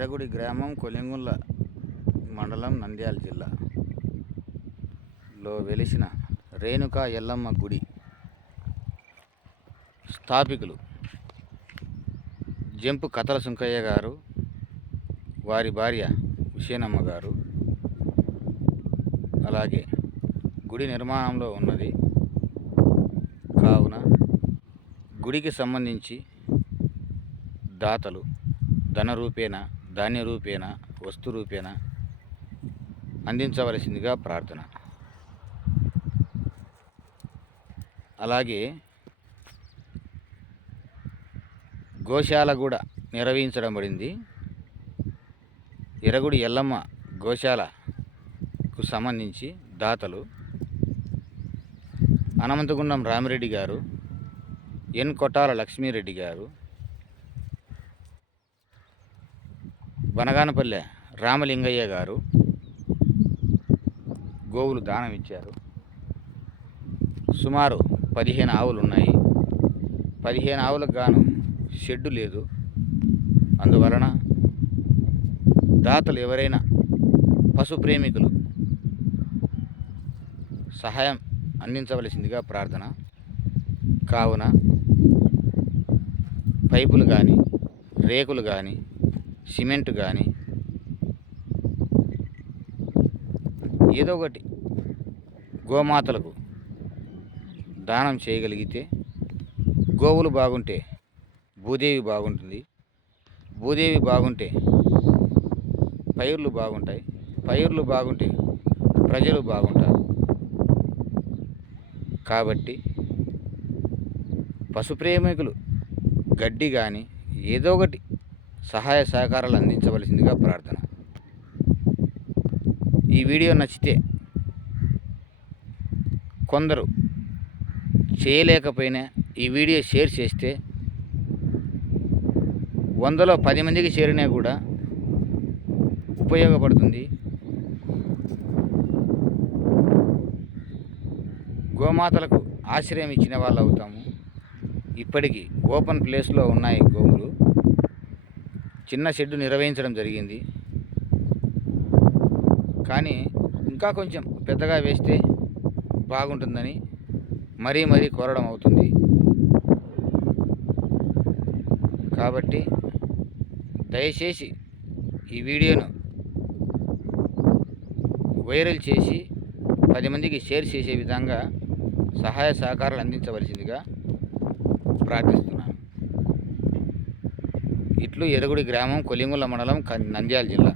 ఎర్రగుడి గ్రామం కొలింగుల మండలం నంద్యాల జిల్లాలో వెలిసిన రేణుకా ఎల్లమ్మ గుడి స్థాపికులు జంపు కథల సుంకయ్య గారు, వారి భార్య హుసేనమ్మ గారు. అలాగే గుడి నిర్మాణంలో ఉన్నది కావున గుడికి సంబంధించి దాతలు ధన రూపేణ, ధాన్య రూపేణ, వస్తు రూపేణ అందించవలసిందిగా ప్రార్థన. అలాగే గోశాల కూడా నిర్వహించడం పడింది. ఎర్రగుడి ఎల్లమ్మ గోశాలకు సంబంధించి దాతలు హనుమంతగుండం రామిరెడ్డి గారు, ఎన్ కొట్టాల లక్ష్మీరెడ్డి గారు, బనగానపల్లె రామలింగయ్య గారు గోవులు దానం ఇచ్చారు. సుమారు 15 ఆవులు ఉన్నాయి. 15 ఆవులకు గాను షెడ్డు లేదు. అందువలన దాతలు ఎవరైనా పశు ప్రేమికులు సహాయం అందించవలసిందిగా ప్రార్థన. కావున పైపులు కానీ, రేకులు కానీ, సిమెంట్ కానీ ఏదో ఒకటి గోమాతలకు దానం చేయగలిగితే, గోవులు బాగుంటే భూదేవి బాగుంటుంది, భూదేవి బాగుంటే పైర్లు బాగుంటాయి, పైర్లు బాగుంటే ప్రజలు బాగుంటారు. కాబట్టి పశుప్రేమికులు గడ్డి కానీ ఏదో ఒకటి సహాయ సహకారాలు అందించవలసిందిగా ప్రార్థన. ఈ వీడియో నచ్చితే కొందరు చేయలేకపోయినా ఈ వీడియో షేర్ చేస్తే 100లో 10 మందికి చేరినా కూడా ఉపయోగపడుతుంది. గోమాతలకు ఆశ్రయం ఇచ్చిన వాళ్ళు అవుతాము. ఇప్పటికీ ఓపెన్ ప్లేస్లో ఉన్నాయి గోవులు. చిన్న షెడ్డు నిర్వహించడం జరిగింది, కానీ ఇంకా కొంచెం పెద్దగా వేస్తే బాగుంటుందని మరీ కోరడం అవుతుంది. కాబట్టి దయచేసి ఈ వీడియోను వైరల్ చేసి 10 మందికి షేర్ చేసే విధంగా సహాయ సహకారాలు అందించవలసిందిగా ప్రార్థిస్తున్నాను. ఇట్లు ఎర్రగుడి గ్రామం, కొలింగుల మండలం, నంద్యాల జిల్లా.